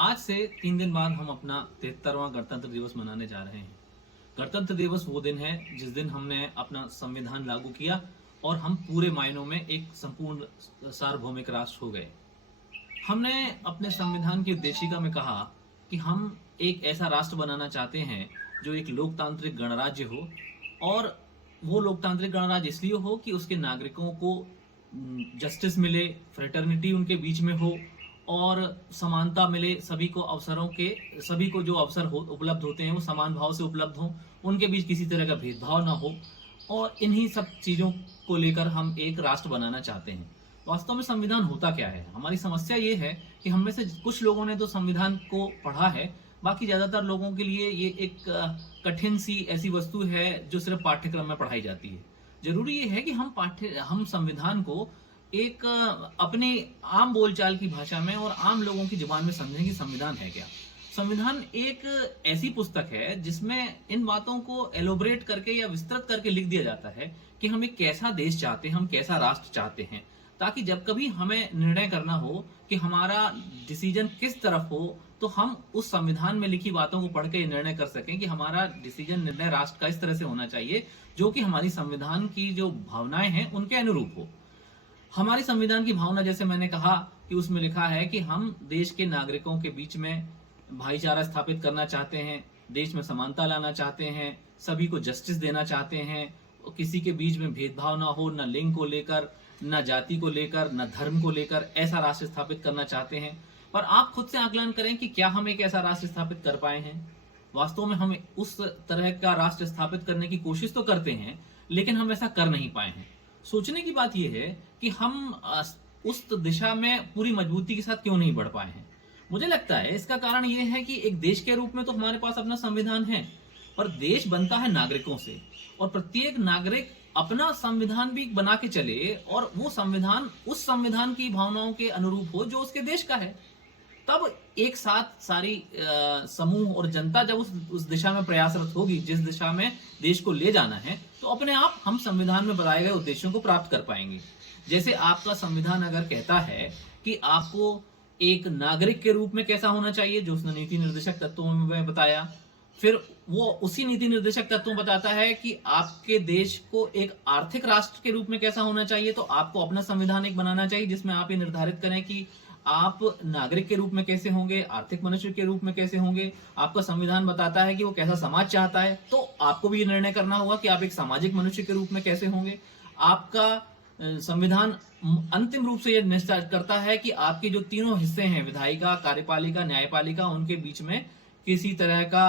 आज से 3 दिन बाद हम अपना 73वां गणतंत्र दिवस मनाने जा रहे हैं। गणतंत्र दिवस वो दिन है जिस दिन हमने अपना संविधान लागू किया और हम पूरे मायनों में एक संपूर्ण सार्वभौमिक राष्ट्र हो गए। हमने अपने संविधान की उद्देशिका में कहा कि हम एक ऐसा राष्ट्र बनाना चाहते हैं जो एक लोकतांत्रिक गणराज्य हो, और वो लोकतांत्रिक गणराज्य इसलिए हो कि उसके नागरिकों को जस्टिस मिले, फ्रेटर्निटी उनके बीच में हो और समानता मिले, सभी को जो अवसर उपलब्ध होते हैं वो समान भाव से उपलब्ध हों, उनके बीच किसी तरह का भेदभाव ना हो। और इन्हीं सब चीजों को लेकर हम एक राष्ट्र बनाना चाहते हैं। वास्तव में संविधान होता क्या है? हमारी समस्या ये है कि हम में से कुछ लोगों ने तो संविधान को पढ़ा है, बाकी ज्यादातर लोगों के लिए ये एक कठिन सी ऐसी वस्तु है जो सिर्फ पाठ्यक्रम में पढ़ाई जाती है। जरूरी ये है कि हम संविधान को एक अपने आम बोलचाल की भाषा में और आम लोगों की जुबान में समझें कि संविधान है क्या। संविधान एक ऐसी पुस्तक है जिसमें इन बातों को एलोबरेट करके या विस्तृत करके लिख दिया जाता है कि हम एक कैसा देश चाहते हैं, हम कैसा राष्ट्र चाहते हैं, ताकि जब कभी हमें निर्णय करना हो कि हमारा डिसीजन किस तरफ हो, तो हम उस संविधान में लिखी बातों को पढ़ के निर्णय कर सकें कि हमारा डिसीजन, निर्णय राष्ट्र का इस तरह से होना चाहिए जो कि हमारी संविधान की जो भावनाएं हैं उनके अनुरूप हो। हमारी संविधान की भावना, जैसे मैंने कहा कि उसमें लिखा है कि हम देश के नागरिकों के बीच में भाईचारा स्थापित करना चाहते हैं, देश में समानता लाना चाहते हैं, सभी को जस्टिस देना चाहते हैं, किसी के बीच में भेदभाव ना हो, न लिंग को लेकर, न जाति को लेकर, न धर्म को लेकर, ऐसा राष्ट्र स्थापित करना चाहते हैं। पर आप खुद से आकलन करें कि क्या हम एक ऐसा राष्ट्र स्थापित कर पाए हैं? वास्तव में हम उस तरह का राष्ट्र स्थापित करने की कोशिश तो करते हैं, लेकिन हम ऐसा कर नहीं पाए हैं। सोचने की बात यह है कि हम उस दिशा में पूरी मजबूती के साथ क्यों नहीं बढ़ पाए हैं। मुझे लगता है इसका कारण यह है कि एक देश के रूप में तो हमारे पास अपना संविधान है, पर देश बनता है नागरिकों से, और प्रत्येक नागरिक अपना संविधान भी बना के चले और वो संविधान उस संविधान की भावनाओं के अनुरूप हो जो उसके देश का है। तब एक साथ सारी समूह और जनता जब उस दिशा में प्रयासरत होगी जिस दिशा में देश को ले जाना है, तो अपने आप हम संविधान में बताए गए उद्देश्यों को प्राप्त कर पाएंगे। जैसे आपका संविधान अगर कहता है कि आपको एक नागरिक के रूप में कैसा होना चाहिए, जो उसने नीति निर्देशक तत्वों में बताया, फिर वो उसी नीति निर्देशक तत्वों बताता है कि आपके देश को एक आर्थिक राष्ट्र के रूप में कैसा होना चाहिए, तो आपको अपना संविधान एक बनाना चाहिए जिसमें आप ये निर्धारित करें कि आप नागरिक के रूप में कैसे होंगे, आर्थिक मनुष्य के रूप में कैसे होंगे। आपका संविधान बताता है कि वो कैसा समाज चाहता है, तो आपको भी ये निर्णय करना होगा कि आप एक सामाजिक मनुष्य के रूप में कैसे होंगे। आपका संविधान अंतिम रूप से यह निश्चित करता है कि आपके जो तीनों हिस्से हैं, विधायिका, कार्यपालिका, न्यायपालिका, उनके बीच में किसी तरह का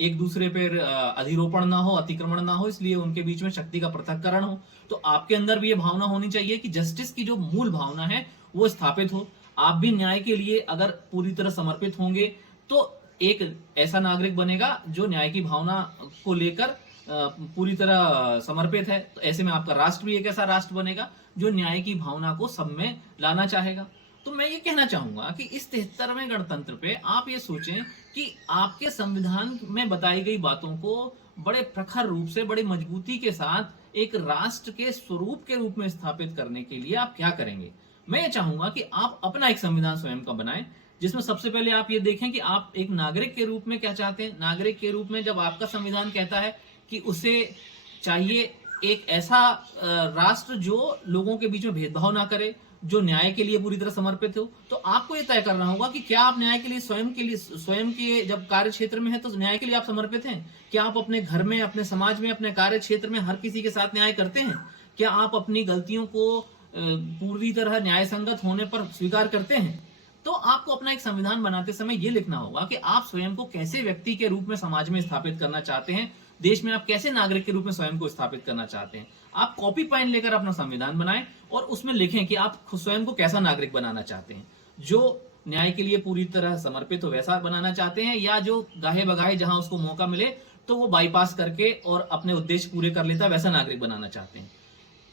एक दूसरे पर अधिरोपण ना हो, अतिक्रमण ना हो, इसलिए उनके बीच में शक्ति का पृथक्करण हो। तो आपके अंदर भी ये भावना होनी चाहिए कि जस्टिस की जो मूल भावना है वो स्थापित हो। आप भी न्याय के लिए अगर पूरी तरह समर्पित होंगे तो एक ऐसा नागरिक बनेगा जो न्याय की भावना को लेकर पूरी तरह समर्पित है। तो ऐसे में आपका राष्ट्र भी एक ऐसा राष्ट्र बनेगा जो न्याय की भावना को सब में लाना चाहेगा। तो मैं ये कहना चाहूंगा कि इस 73वें गणतंत्र पे आप ये सोचें कि आपके संविधान में बताई गई बातों को बड़े प्रखर रूप से, बड़े मजबूती के साथ एक राष्ट्र के स्वरूप के रूप में स्थापित करने के लिए आप क्या करेंगे। मैं ये चाहूंगा कि आप अपना एक संविधान स्वयं का बनाएं, जिसमें सबसे पहले आप ये देखें कि आप एक नागरिक के रूप में क्या चाहते हैं। नागरिक के रूप में जब आपका संविधान कहता है कि उसे चाहिए एक ऐसा राष्ट्र जो लोगों के बीच में भेदभाव ना करे, जो न्याय के लिए पूरी तरह समर्पित हो, तो आपको यह तय करना होगा कि क्या आप न्याय के लिए स्वयं के जब कार्य क्षेत्र में है तो न्याय के लिए आप समर्पित हैं। क्या आप अपने घर में, अपने समाज में, अपने कार्य क्षेत्र में हर किसी के साथ न्याय करते हैं? क्या आप अपनी गलतियों को पूरी तरह न्याय संगत होने पर स्वीकार करते हैं? तो आपको अपना एक संविधान बनाते समय यह लिखना होगा कि आप स्वयं को कैसे व्यक्ति के रूप में समाज में स्थापित करना चाहते हैं, देश में आप कैसे नागरिक के रूप में स्वयं को स्थापित करना चाहते हैं। आप कॉपी पेन लेकर अपना संविधान बनाएं और उसमें लिखें कि आप स्वयं को कैसा नागरिक बनाना चाहते हैं, जो न्याय के लिए पूरी तरह समर्पित हो वैसा बनाना चाहते हैं, या जो गाहे बगाहे जहां उसको मौका मिले तो वो बाईपास करके और अपने उद्देश्य पूरे कर लेता वैसा नागरिक बनाना चाहते हैं।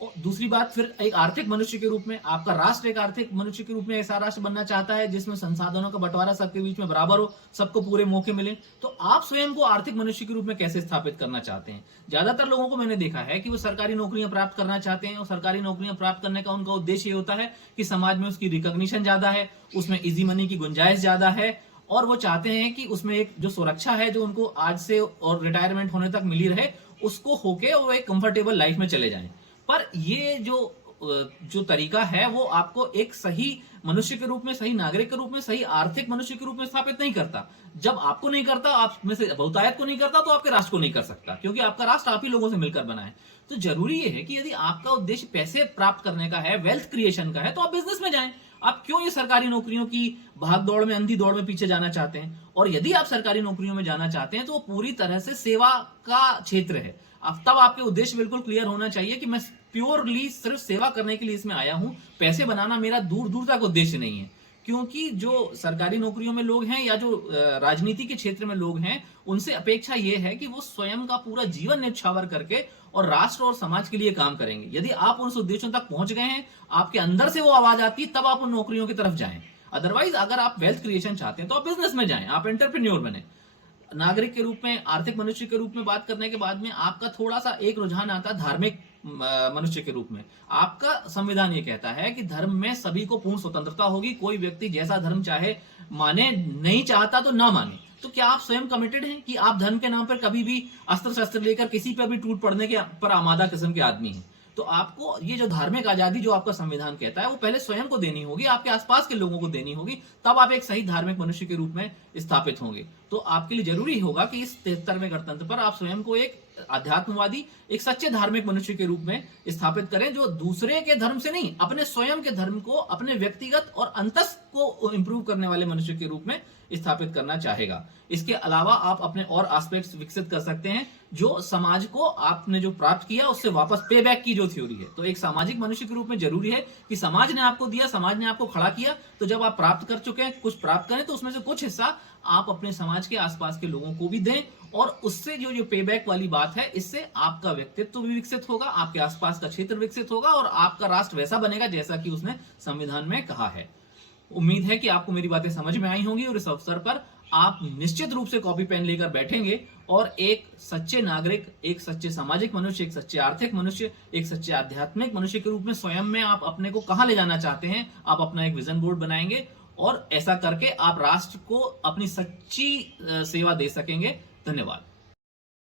और दूसरी बात, फिर एक आर्थिक मनुष्य के रूप में आपका राष्ट्र एक आर्थिक मनुष्य के रूप में ऐसा राष्ट्र बनना चाहता है जिसमें संसाधनों का बंटवारा सबके बीच में बराबर हो, सबको पूरे मौके मिले। तो आप स्वयं को आर्थिक मनुष्य के रूप में कैसे स्थापित करना चाहते हैं? ज्यादातर लोगों को मैंने देखा है कि वो सरकारी नौकरियां प्राप्त करना चाहते हैं, और सरकारी नौकरियां प्राप्त करने का उनका उद्देश्य ये होता है कि समाज में उसकी रिकॉग्निशन ज्यादा है, उसमें इजी मनी की गुंजाइश ज्यादा है, और वो चाहते हैं कि उसमें एक जो सुरक्षा है जो उनको आज से और रिटायरमेंट होने तक मिली रहे, उसको होके वो एक कंफर्टेबल लाइफ में चले जाएं। पर ये जो तरीका है वो आपको एक सही मनुष्य के रूप में, सही नागरिक के रूप में, सही आर्थिक मनुष्य के रूप में स्थापित नहीं करता। जब आपको नहीं करता, आप में से बहुतायत को नहीं करता, तो आपके राष्ट्र को नहीं कर सकता, क्योंकि आपका राष्ट्र आप ही लोगों से मिलकर बना है। तो जरूरी ये है कि यदि आपका उद्देश्य पैसे प्राप्त करने का है, वेल्थ क्रिएशन का है, तो आप बिजनेस में जाएं। आप क्यों ये सरकारी नौकरियों की भाग दौड़ में, अंधी दौड़ में पीछे जाना चाहते हैं? और यदि आप सरकारी नौकरियों में जाना चाहते हैं तो वो पूरी तरह से सेवा का क्षेत्र है। अब तब आपके उद्देश्य बिल्कुल क्लियर होना चाहिए कि मैं प्योरली सिर्फ सेवा करने के लिए इसमें आया हूं, पैसे बनाना मेरा दूर दूर तक उद्देश्य नहीं है। क्योंकि जो सरकारी नौकरियों में लोग हैं या जो राजनीति के क्षेत्र में लोग हैं, उनसे अपेक्षा यह है कि वो स्वयं का पूरा जीवन न्यौछावर करके और राष्ट्र और समाज के लिए काम करेंगे। यदि आप उन उद्देश्यों तक पहुंच गए हैं, आपके अंदर से वो आवाज आती है, तब आप उन नौकरियों की तरफ जाएं। अदरवाइज अगर आप वेल्थ क्रिएशन चाहते हैं तो आप बिजनेस में जाएं, आप एंटरप्रेन्योर बने। नागरिक के रूप में, आर्थिक मनुष्य के रूप में बात करने के बाद में आपका थोड़ा सा एक रुझान आता है धार्मिक मनुष्य के रूप में। आपका संविधान ये कहता है कि धर्म में सभी को पूर्ण स्वतंत्रता होगी, कोई व्यक्ति जैसा धर्म चाहे माने, नहीं चाहता तो ना माने। तो क्या आप स्वयं कमिटेड हैं कि आप धर्म के नाम पर कभी भी अस्त्र शस्त्र लेकर किसी पर भी टूट पड़ने के पर आमादा किस्म के आदमी हैं? तो आपको ये जो धार्मिक आजादी जो आपका संविधान कहता है, वो पहले स्वयं को देनी होगी, आपके आसपास के लोगों को देनी होगी, तब आप एक सही धार्मिक मनुष्य के रूप में स्थापित होंगे। तो आपके लिए जरूरी होगा कि इस 73वें गणतंत्र पर आप स्वयं को एक आध्यात्मवादी, एक सच्चे धार्मिक मनुष्य के रूप में स्थापित करें, जो दूसरे के धर्म से नहीं, अपने स्वयं के धर्म को, अपने व्यक्तिगत और अंतस को इंप्रूव करने वाले मनुष्य के रूप में स्थापित करना चाहेगा। इसके अलावा आप अपने और एस्पेक्ट्स विकसित कर सकते हैं, जो समाज को आपने जो प्राप्त किया उससे वापस पे बैक की जो थ्योरी है। तो एक सामाजिक मनुष्य के रूप में जरूरी है कि समाज ने आपको दिया, समाज ने आपको खड़ा किया, तो जब आप प्राप्त कर चुके हैं, कुछ प्राप्त करें, तो उसमें से कुछ हिस्सा आप अपने समाज के आसपास के लोगों को भी दें, और उससे जो पे बैक वाली बात है, इससे आपका व्यक्तित्व भी विकसित होगा, आपके आसपास का क्षेत्र विकसित होगा, और आपका राष्ट्र वैसा बनेगा जैसा कि उसने संविधान में कहा है। उम्मीद है कि आपको मेरी बातें समझ में आई होंगी, और इस अवसर पर आप निश्चित रूप से कॉपी पेन लेकर बैठेंगे और एक सच्चे नागरिक, एक सच्चे सामाजिक मनुष्य, एक सच्चे आर्थिक मनुष्य, एक सच्चे आध्यात्मिक मनुष्य के रूप में स्वयं में आप अपने को कहां ले जाना चाहते हैं, आप अपना एक विजन बोर्ड बनाएंगे, और ऐसा करके आप राष्ट्र को अपनी सच्ची सेवा दे सकेंगे। धन्यवाद।